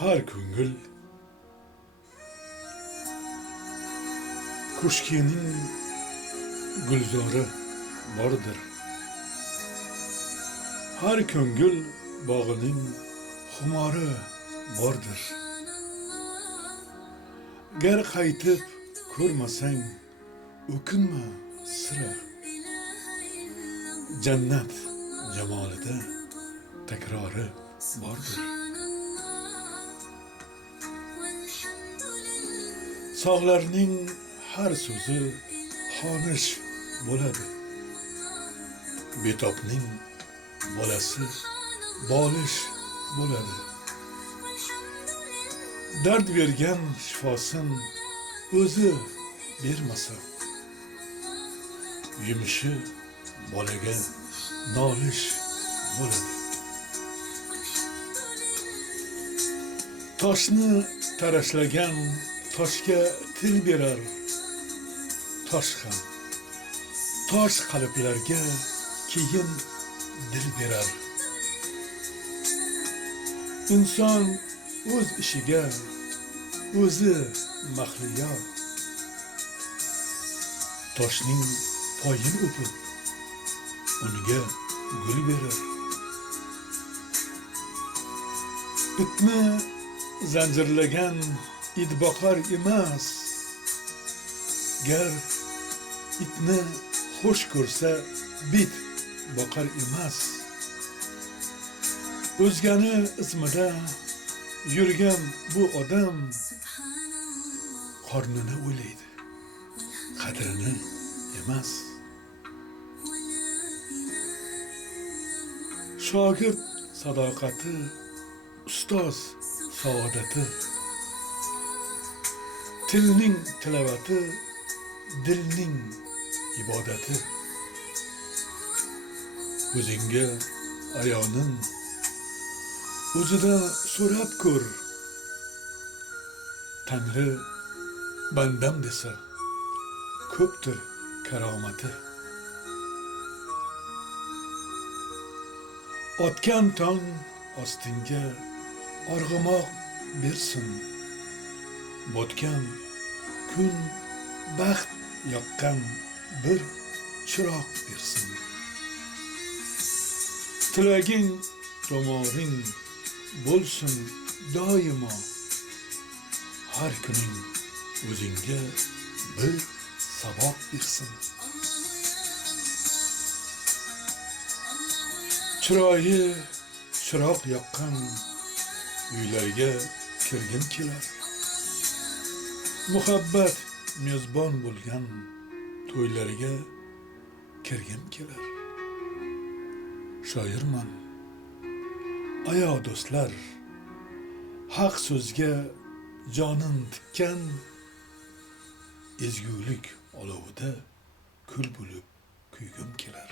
Har ko'ngil ko'shkining gulzori bordir. Har ko'ngil bog'ining xumori bordir. Gar qaytib ko'rmasang, o'kinma sira. Jannat jamolida takrori bordir. Sog'larning har so'zi xonish bo'ladi. Betobning bolasi bolish bo'ladi. Dard bergan shifosin o'zi bermasa, yumushi bolaga nolish bo'ladi. Toshni tarashlagan toshga til berar. Tosh ham tosh qalblarga keyin dil berar. Inson o'z ishiga o'zi mahliyo. Toshning poyin o'pib unga gul berar. Itni zanjirlagan idboqar emas. Gar itni xush ko'rsa bit boqar emas. O'zgani izmida yurgan bu odam qornini o'ylaydi, qadrini emas. Shogird sadoqati, ustoz saodati. Tilning tilovati, dilning ibodati. O'zingga ayonin o'zida so'rab ko'r. Tangri bandam desa, ko'pdir karomati. Otgan tong ostinga arg'umoq bersin. Botgan kun baxt yoqqan bir chiroq bersin. Tilaging tomoring bo'lsin doimo. Har kuning o'zingga bir saboq bersin. Chiroyi chiroq yoqqan uylarga kirgim kelar. Muhabbat mezbon bo'lgan to'ylarga kirgim kelar. Shoirman, ayo do'stlar, haq so'zga jonin tikkan, ezgulik olovida kul bo'lib kuygim kelar.